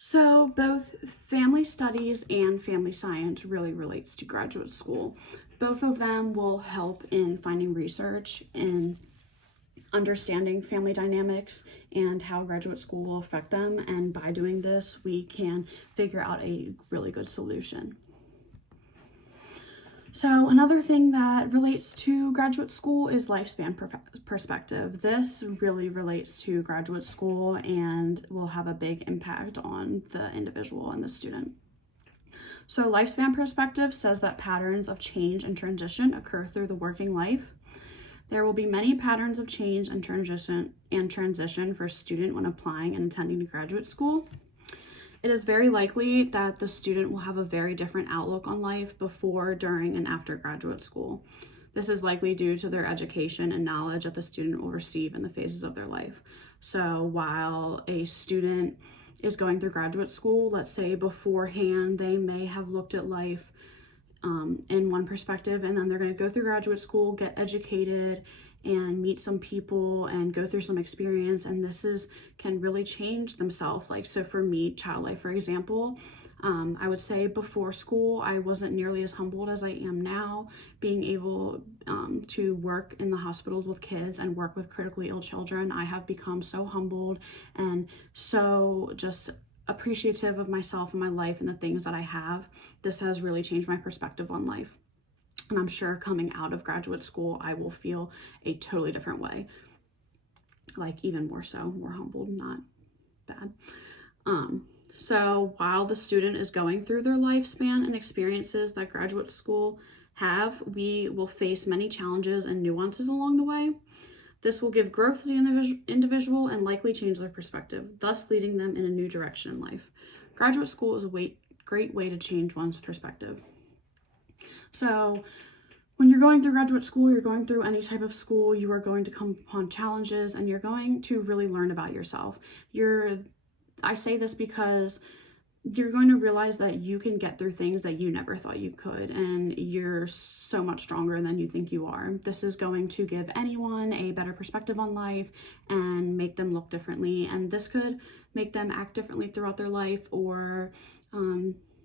So both family studies and family science really relates to graduate school. Both of them will help in finding research and understanding family dynamics and how graduate school will affect them. And by doing this, we can figure out a really good solution. So another thing that relates to graduate school is lifespan perspective. This really relates to graduate school and will have a big impact on the individual and the student. So lifespan perspective says that patterns of change and transition occur through the working life. There will be many patterns of change and transition for a student when applying and attending to graduate school. It is very likely that the student will have a very different outlook on life before, during, and after graduate school. This is likely due to their education and knowledge that the student will receive in the phases of their life. So while a student is going through graduate school, let's say beforehand, they may have looked at life in one perspective, and then they're going to go through graduate school, get educated, and meet some people and go through some experience, and can really change themselves. Like, so for me, child life, for example, I would say before school I wasn't nearly as humbled as I am now. Being able to work in the hospitals with kids and work with critically ill children, I have become so humbled and so just appreciative of myself and my life and the things that I have. This has really changed my perspective on life. And I'm sure coming out of graduate school, I will feel a totally different way. Like even more so, more humbled, not bad. So while the student is going through their lifespan and experiences that graduate school have, we will face many challenges and nuances along the way. This will give growth to the individual and likely change their perspective, thus leading them in a new direction in life. Graduate school is a great way to change one's perspective. So when you're going through graduate school, you're going through any type of school, you are going to come upon challenges and you're going to really learn about yourself. I say this because you're going to realize that you can get through things that you never thought you could, and you're so much stronger than you think you are. This is going to give anyone a better perspective on life and make them look differently, and this could make them act differently throughout their life or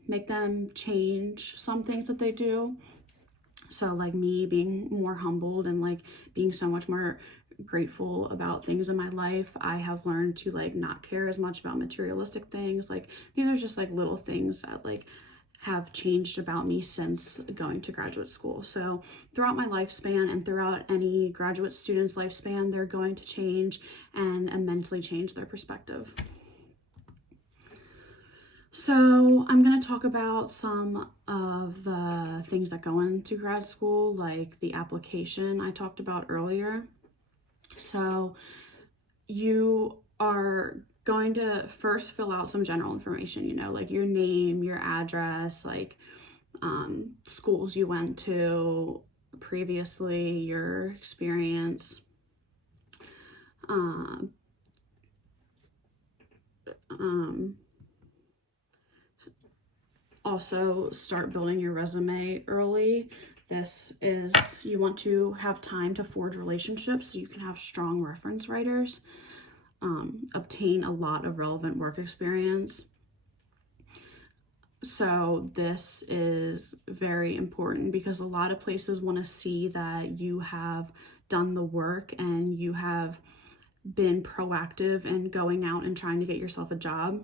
make them change some things that they do. So like me being more humbled and like being so much more grateful about things in my life, I have learned to like not care as much about materialistic things. Like these are just like little things that like have changed about me since going to graduate school. So throughout my lifespan and throughout any graduate student's lifespan, they're going to change and immensely change their perspective. So I'm going to talk about some of the things that go into grad school, like the application I talked about earlier. So you are going to first fill out some general information, like your name, your address, like schools you went to previously, your experience. Also start building your resume early. You want to have time to forge relationships so you can have strong reference writers, obtain a lot of relevant work experience. So this is very important because a lot of places want to see that you have done the work and you have been proactive in going out and trying to get yourself a job.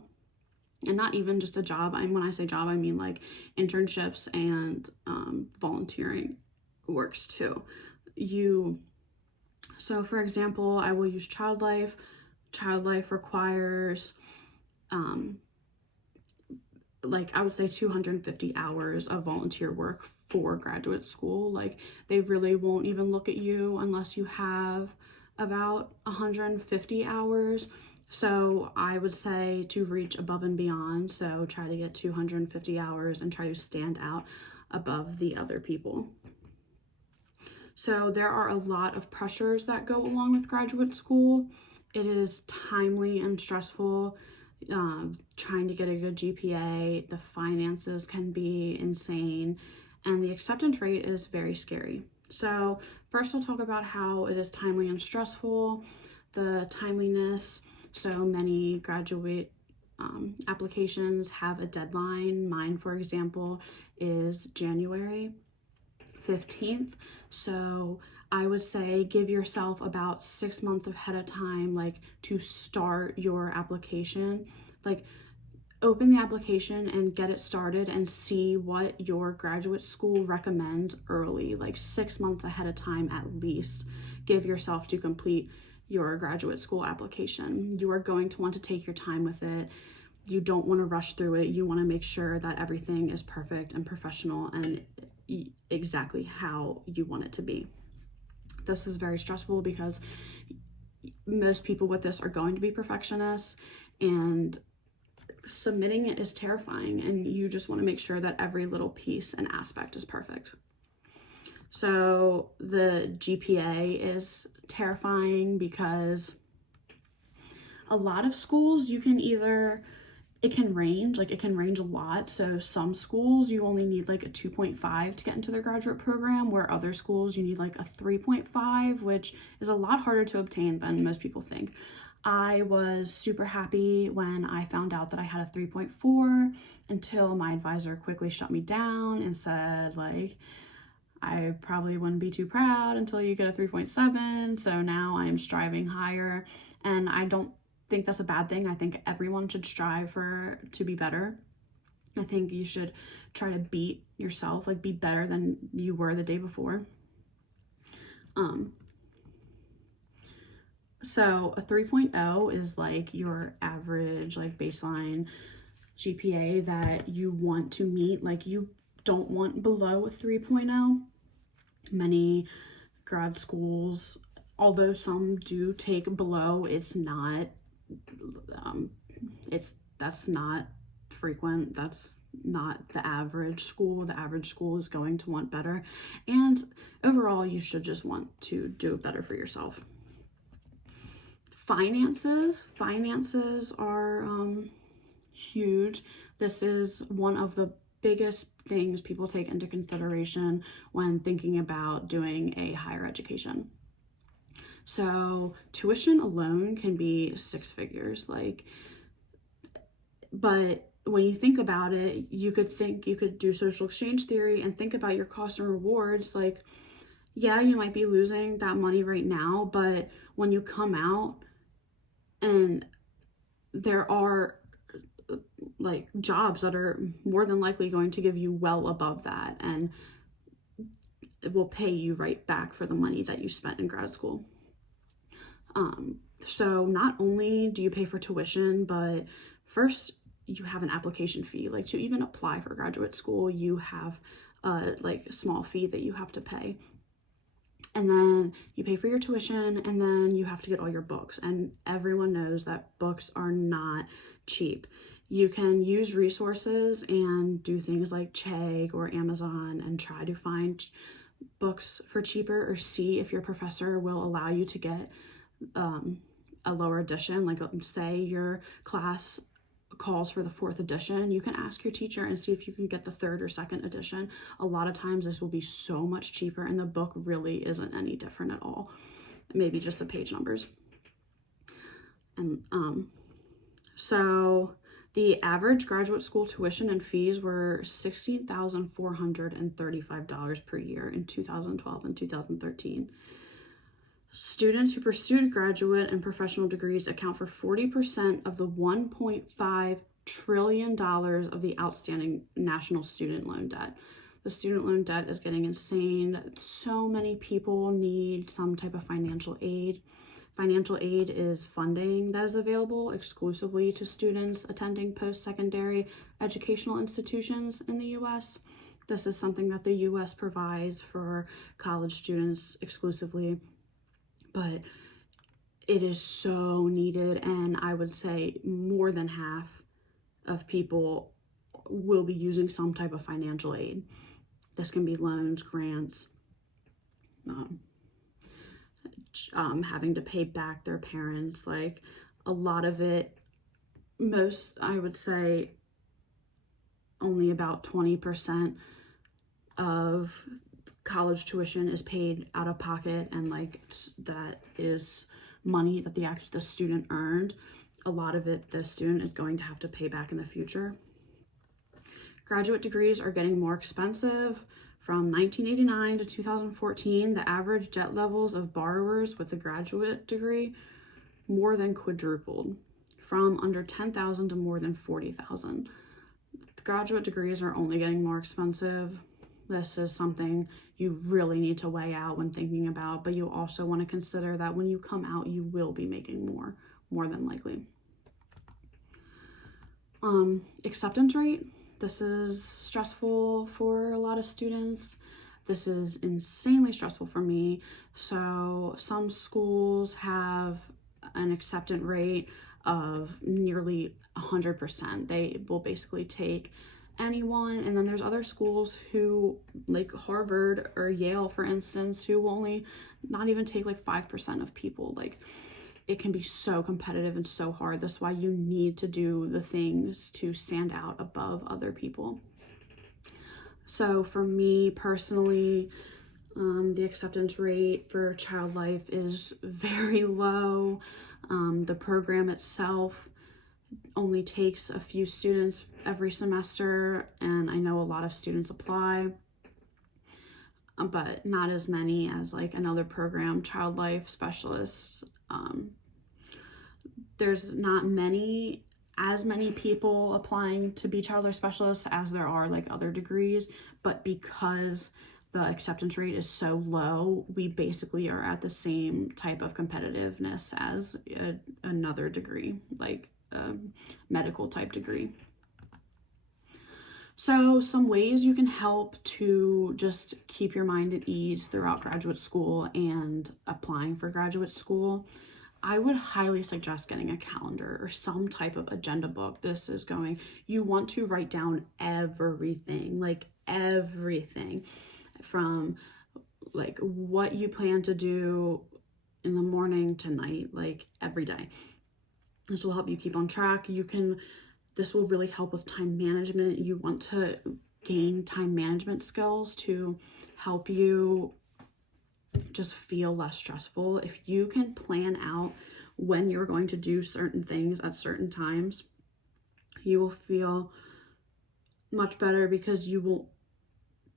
And not even just a job. When I say job, I mean like internships and volunteering works too. So for example, I will use Child Life. Child Life requires like I would say 250 hours of volunteer work for graduate school. Like they really won't even look at you unless you have about 150 hours. So I would say to reach above and beyond, so try to get 250 hours and try to stand out above the other people. So there are a lot of pressures that go along with graduate school. It is timely and stressful. Trying to get a good GPA, the finances can be insane, and the acceptance rate is very scary. So first we'll talk about how it is timely and stressful. The timeliness, so many graduate applications have a deadline. Mine, for example, is January 15th. So I would say give yourself about 6 months ahead of time, like, to start your application. Like, open the application and get it started and see what your graduate school recommends early, like 6 months ahead of time at least. Give yourself to complete your graduate school application. You are going to want to take your time with it. You don't want to rush through it. You want to make sure that everything is perfect and professional and exactly how you want it to be. This is very stressful because most people with this are going to be perfectionists, and submitting it is terrifying, and you just want to make sure that every little piece and aspect is perfect. So the GPA is terrifying because a lot of schools it can range a lot. So some schools you only need like a 2.5 to get into their graduate program, where other schools you need like a 3.5, which is a lot harder to obtain than most people think. I was super happy when I found out that I had a 3.4 until my advisor quickly shut me down and said, like, I probably wouldn't be too proud until you get a 3.7. So now I'm striving higher, and I don't think that's a bad thing. I think everyone should strive to be better. I think you should try to beat yourself, like be better than you were the day before. So a 3.0 is like your average, like baseline GPA that you want to meet. Like, you don't want below a 3.0. Many grad schools, although some do take below, that's not frequent. That's not the average school. The average school is going to want better, and overall you should just want to do better for yourself. Finances are huge. This is one of the biggest things people take into consideration when thinking about doing a higher education. So tuition alone can be 6 figures, but when you think about it, you could do social exchange theory and think about your costs and rewards. Like, yeah, you might be losing that money right now, but when you come out, and there are like jobs that are more than likely going to give you well above that, and it will pay you right back for the money that you spent in grad school. So not only do you pay for tuition, but first you have an application fee. Like, to even apply for graduate school, you have a small fee that you have to pay. And then you pay for your tuition, and then you have to get all your books. And everyone knows that books are not cheap. You can use resources and do things like Chegg or Amazon and try to find books for cheaper, or see if your professor will allow you to get a lower edition. Like, say your class calls for the 4th edition, you can ask your teacher and see if you can get the 3rd or 2nd edition. A lot of times this will be so much cheaper, and the book really isn't any different at all. Maybe just the page numbers. And so the average graduate school tuition and fees were $16,435 per year in 2012 and 2013. Students who pursued graduate and professional degrees account for 40% of the $1.5 trillion of the outstanding national student loan debt. The student loan debt is getting insane. So many people need some type of financial aid. Financial aid is funding that is available exclusively to students attending post-secondary educational institutions in the U.S. This is something that the U.S. provides for college students exclusively, but it is so needed, and I would say more than half of people will be using some type of financial aid. This can be loans, grants, having to pay back their parents. Like, a lot of it, I would say only about 20% of college tuition is paid out of pocket, and that is money that the student earned. a lot of it the student is going to have to pay back in the future. Graduate degrees are getting more expensive. From 1989 to 2014, the average debt levels of borrowers with a graduate degree more than quadrupled, from under 10,000 to more than 40,000. Graduate degrees are only getting more expensive. This is something you really need to weigh out when thinking about, but you also want to consider that when you come out, you will be making more than likely. Acceptance rate. This is stressful for a lot of students. This is insanely stressful for me. So some schools have an acceptance rate of nearly 100%. They will basically take anyone, and then there's other schools who, like Harvard or Yale, for instance, who will only not even take like 5% of people. Like, it can be so competitive and so hard. That's why you need to do the things to stand out above other people. So for me personally, the acceptance rate for Child Life is very low. The program itself only takes a few students every semester, and I know a lot of students apply, but not as many as like another program, Child Life Specialists. There's not as many people applying to be Child Life Specialists as there are like other degrees, but because the acceptance rate is so low, we basically are at the same type of competitiveness as another degree, like a medical type degree. So some ways you can help to just keep your mind at ease throughout graduate school and applying for graduate school. I would highly suggest getting a calendar or some type of agenda book. You want to write down everything, like everything from like what you plan to do in the morning to night, like every day. This will help you keep on track. This will really help with time management. You want to gain time management skills to help you just feel less stressful. If you can plan out when you're going to do certain things at certain times, you will feel much better because you will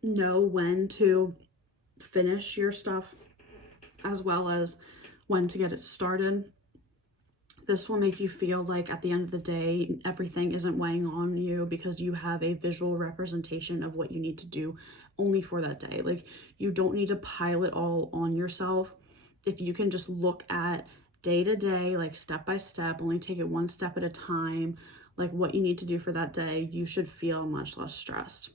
know when to finish your stuff as well as when to get it started. This will make you feel like at the end of the day, everything isn't weighing on you because you have a visual representation of what you need to do only for that day. Like, you don't need to pile it all on yourself. If you can just look at day to day, like step by step, only take it one step at a time, like what you need to do for that day, you should feel much less stressed.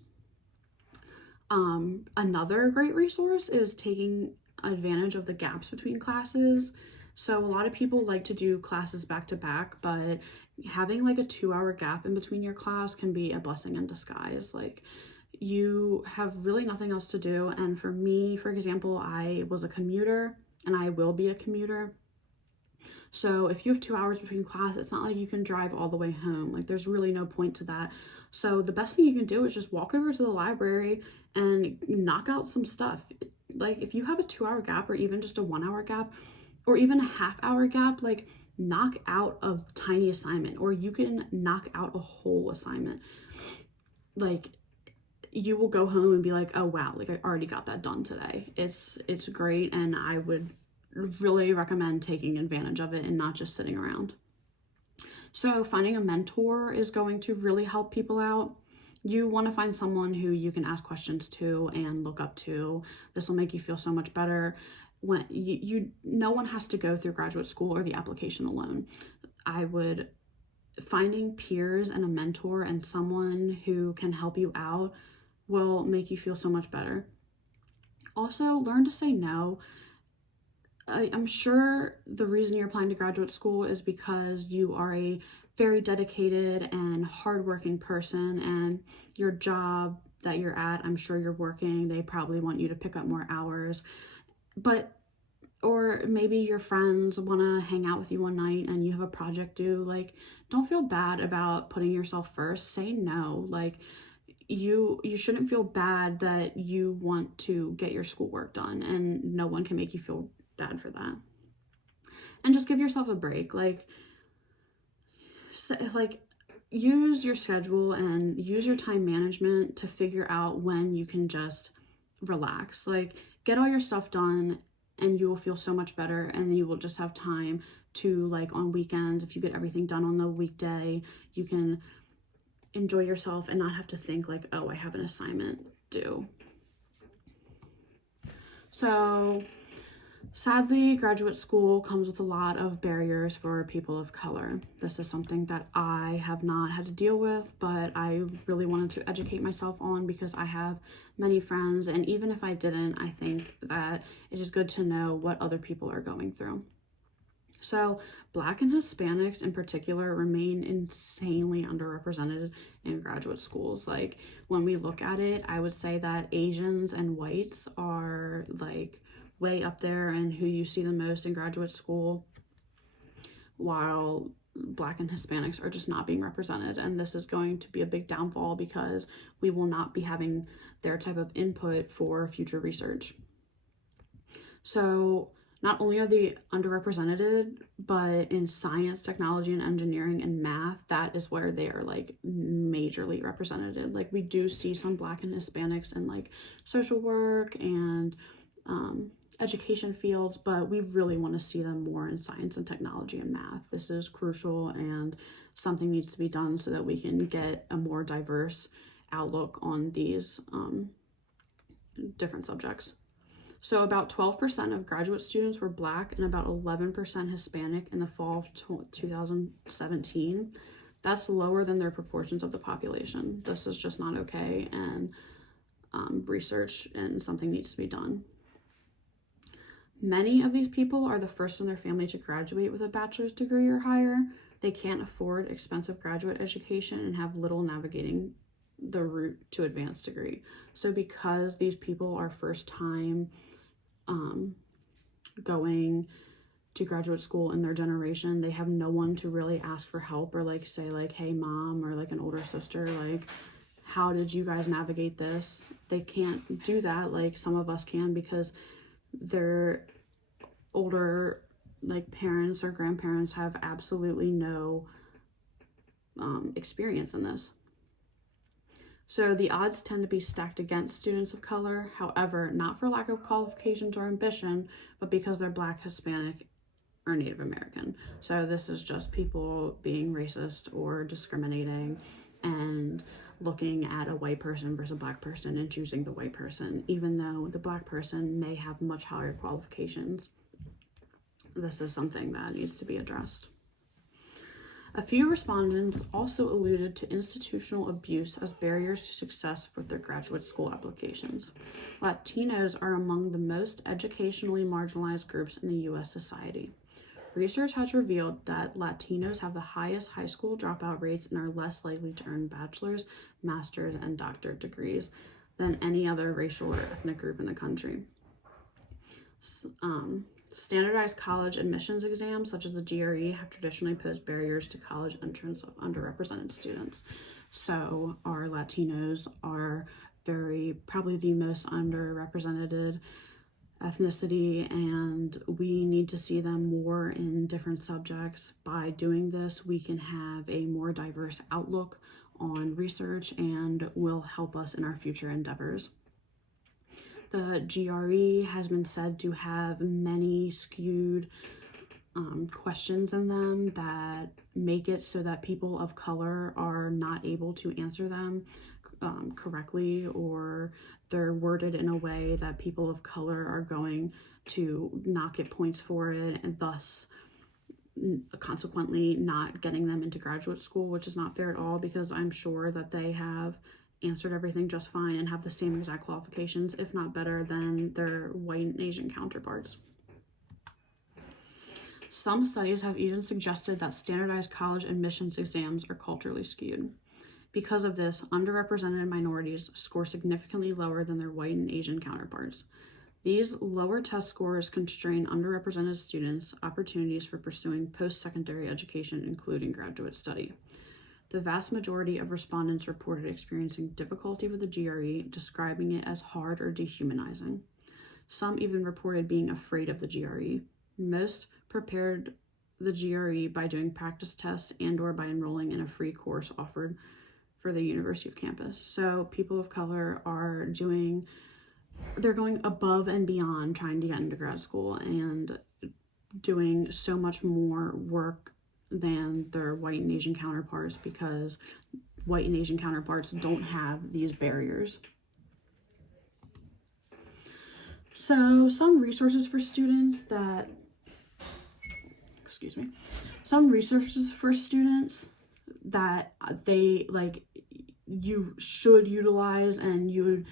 Another great resource is taking advantage of the gaps between classes. So a lot of people like to do classes back to back, but having like a 2-hour gap in between your class can be a blessing in disguise. Like, you have really nothing else to do. And for me, for example, I was a commuter and I will be a commuter. So if you have 2 hours between class, it's not like you can drive all the way home. Like, there's really no point to that. So the best thing you can do is just walk over to the library and knock out some stuff. Like, if you have a 2-hour gap or even just a 1-hour gap or even a half-hour gap, like, knock out a tiny assignment, or you can knock out a whole assignment. Like, you will go home and be like, oh wow, like I already got that done today. It's great, and I would really recommend taking advantage of it and not just sitting around. So finding a mentor is going to really help people out. You want to find someone who you can ask questions to and look up to. This will make you feel so much better. When no one has to go through graduate school or the application alone. Finding peers and a mentor and someone who can help you out will make you feel so much better. Also, learn to say no. I'm sure the reason you're applying to graduate school is because you are a very dedicated and hardworking person, and your job that you're at, I'm sure you're working, they probably want you to pick up more hours. Or maybe your friends want to hang out with you one night and you have a project due. Like, don't feel bad about putting yourself first. Say no. Like, you shouldn't feel bad that you want to get your schoolwork done, and no one can make you feel bad for that. And just give yourself a break. Like, like use your schedule and use your time management to figure out when you can just relax. Like, get all your stuff done and you will feel so much better, and you will just have time to, like, on weekends, if you get everything done on the weekday, you can enjoy yourself and not have to think like, oh, I have an assignment due. So sadly, graduate school comes with a lot of barriers for people of color. This is something that I have not had to deal with, but I really wanted to educate myself on because I have many friends, and even if I didn't, I think that it is good to know what other people are going through. So Black and Hispanics in particular remain insanely underrepresented in graduate schools. Like, when we look at it, I would say that Asians and whites are like way up there and who you see the most in graduate school, while Black and Hispanics are just not being represented. And this is going to be a big downfall because we will not be having their type of input for future research. So not only are they underrepresented, but in science, technology, and engineering and math, that is where they are like majorly represented. Like, we do see some Black and Hispanics in like social work and education fields, but we really want to see them more in science and technology and math. This is crucial, and something needs to be done so that we can get a more diverse outlook on these different subjects. So about 12% of graduate students were Black and about 11% Hispanic in the fall of 2017. That's lower than their proportions of the population. This is just not okay, and research and something needs to be done. Many of these people are the first in their family to graduate with a bachelor's degree or higher. They can't afford expensive graduate education and have little navigating the route to advanced degree. So because these people are first time going to graduate school in their generation, they have no one to really ask for help or like say like, hey mom, or like an older sister, like, how did you guys navigate this? They can't do that like some of us can, because their older like parents or grandparents have absolutely no experience in this. So the odds tend to be stacked against students of color, however, not for lack of qualifications or ambition, but because they're Black, Hispanic, or Native American. So this is just people being racist or discriminating and looking at a white person versus a Black person and choosing the white person, even though the Black person may have much higher qualifications. This is something that needs to be addressed. A few respondents also alluded to institutional abuse as barriers to success for their graduate school applications. Latinos are among the most educationally marginalized groups in the U.S. society. Research has revealed that Latinos have the highest high school dropout rates and are less likely to earn bachelor's, master's, and doctorate degrees than any other racial or ethnic group in the country. Standardized college admissions exams, such as the GRE, have traditionally posed barriers to college entrance of underrepresented students. So our Latinos are probably the most underrepresented ethnicity, and we need to see them more in different subjects. By doing this, we can have a more diverse outlook on research and will help us in our future endeavors. The GRE has been said to have many skewed questions in them that make it so that people of color are not able to answer them correctly, or they're worded in a way that people of color are going to not get points for it, and thus consequently not getting them into graduate school, which is not fair at all, because I'm sure that they have answered everything just fine and have the same exact qualifications, if not better, than their white and Asian counterparts. Some studies have even suggested that standardized college admissions exams are culturally skewed. Because of this, underrepresented minorities score significantly lower than their white and Asian counterparts. These lower test scores constrain underrepresented students' opportunities for pursuing post-secondary education, including graduate study. The vast majority of respondents reported experiencing difficulty with the GRE, describing it as hard or dehumanizing. Some even reported being afraid of the GRE. Most prepared the GRE by doing practice tests and or by enrolling in a free course offered for the University of campus. So people of color are they're going above and beyond trying to get into grad school and doing so much more work than their white and Asian counterparts, because white and Asian counterparts don't have these barriers. So some resources for students that they like you should utilize, and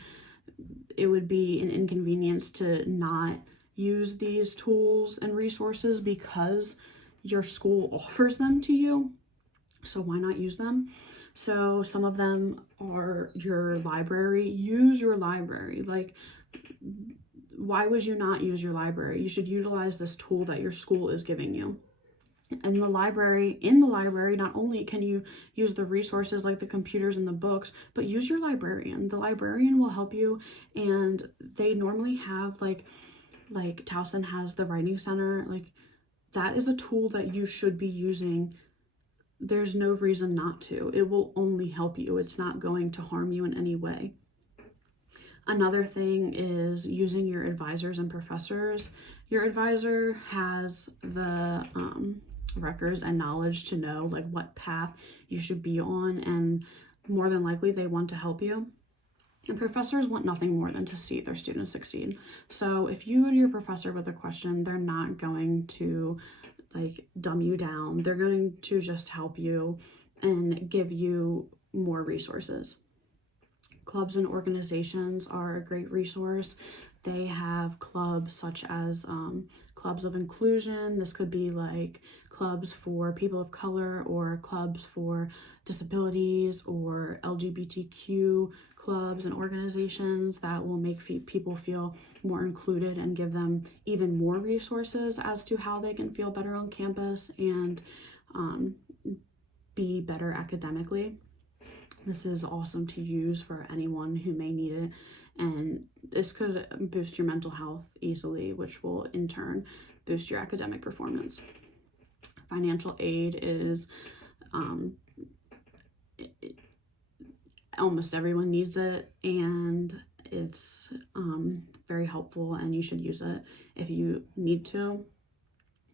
it would be an inconvenience to not use these tools and resources because your school offers them to you. So why not use them? So some of them are your library. Use your library. Like, why would you not use your library? You should utilize this tool that your school is giving you. In the library, not only can you use the resources like the computers and the books, but use your librarian. The librarian will help you, and they normally have like Towson has the writing center. Like, that is a tool that you should be using. There's no reason not to. It will only help you. It's not going to harm you in any way. Another thing is using your advisors and professors. Your advisor has the records and knowledge to know like what path you should be on, and more than likely they want to help you. And professors want nothing more than to see their students succeed. So if you go to your professor with a question, they're not going to like dumb you down. They're going to just help you and give you more resources. Clubs and organizations are a great resource. They have clubs such as clubs of inclusion. This could be like clubs for people of color, or clubs for disabilities, or LGBTQ clubs and organizations that will make people feel more included and give them even more resources as to how they can feel better on campus and be better academically. This is awesome to use for anyone who may need it, and this could boost your mental health easily, which will in turn boost your academic performance. Financial aid is almost everyone needs it, and it's very helpful, and you should use it if you need to.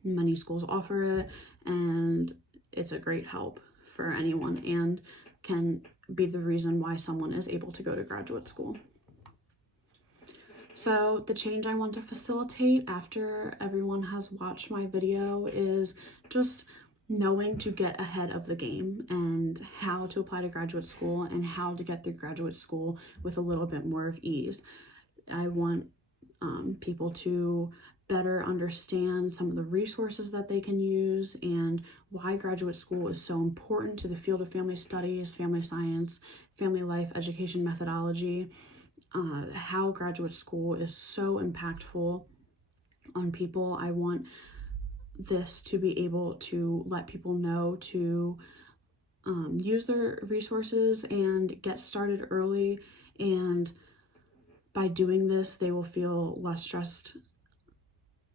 Many schools offer it, and it's a great help for anyone and can be the reason why someone is able to go to graduate school. So the change I want to facilitate after everyone has watched my video is just knowing to get ahead of the game and how to apply to graduate school and how to get through graduate school with a little bit more of ease. I want people to better understand some of the resources that they can use and why graduate school is so important to the field of family studies, family science, family life education methodology, how graduate school is so impactful on people. I want this to be able to let people know to use their resources and get started early, and by doing this they will feel less stressed.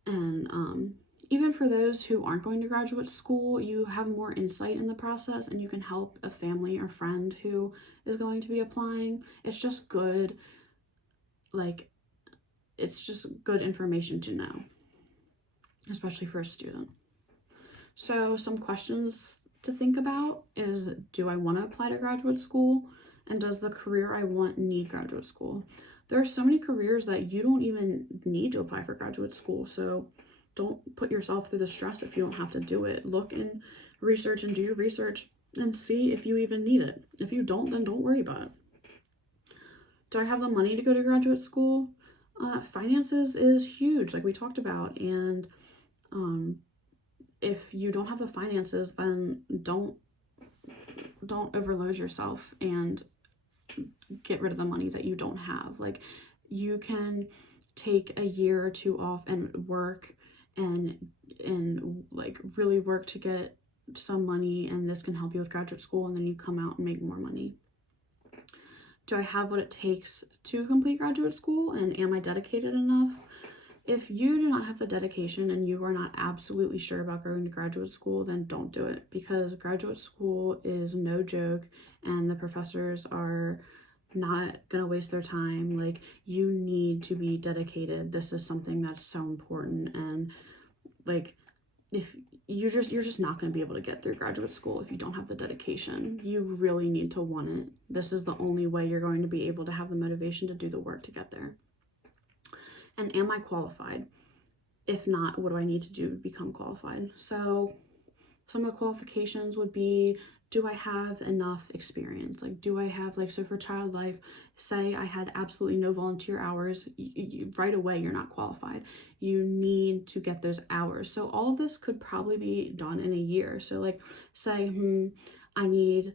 And even for those who aren't going to graduate school, you have more insight in the process, and you can help a family or friend who is going to be applying. It's just good, it's just good information to know, especially for a student. So some questions to think about is, do I want to apply to graduate school? And does the career I want need graduate school? There are so many careers that you don't even need to apply for graduate school, so don't put yourself through the stress if you don't have to do it. Look and research and do your research and see if you even need it. If you don't, then don't worry about it. Do I have the money to go to graduate school? Finances is huge, like we talked about, and if you don't have the finances, then don't overload yourself and get rid of the money that you don't have. Like, you can take a year or two off and work and like really work to get some money, and this can help you with graduate school, and then you come out and make more money. Do I have what it takes to complete graduate school, and am I dedicated enough? If you do not have the dedication and you are not absolutely sure about going to graduate school, then don't do it, because graduate school is no joke and the professors are not gonna waste their time. Like, you need to be dedicated. This is something that's so important, and like, if you're just not going to be able to get through graduate school if you don't have the dedication. You really need to want it. This is the only way you're going to be able to have the motivation to do the work to get there. And am I qualified? If not, what do I need to do to become qualified? So some of the qualifications would be, do I have enough experience? Like, do I have, like, so for child life, say I had absolutely no volunteer hours, right away you're not qualified. You need to get those hours. So all of this could probably be done in a year. So like, say, I need,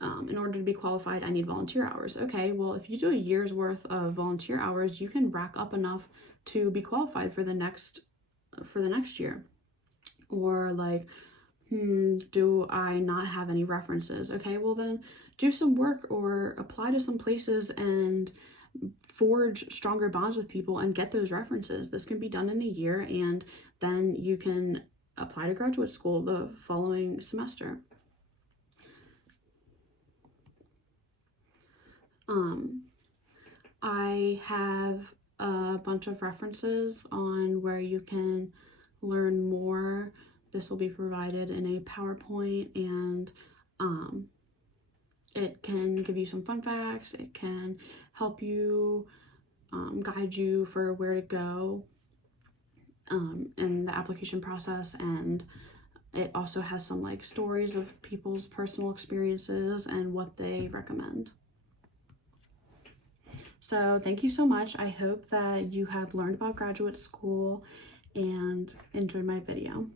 in order to be qualified, I need volunteer hours. Okay, well, if you do a year's worth of volunteer hours, you can rack up enough to be qualified for the next year. Or like, do I not have any references? Okay, well then do some work or apply to some places and forge stronger bonds with people and get those references. This can be done in a year, and then you can apply to graduate school the following semester. I have a bunch of references on where you can learn more. This will be provided in a PowerPoint, and it can give you some fun facts. It can help you, guide you for where to go in the application process. And it also has some like stories of people's personal experiences and what they recommend. So thank you so much. I hope that you have learned about graduate school and enjoyed my video.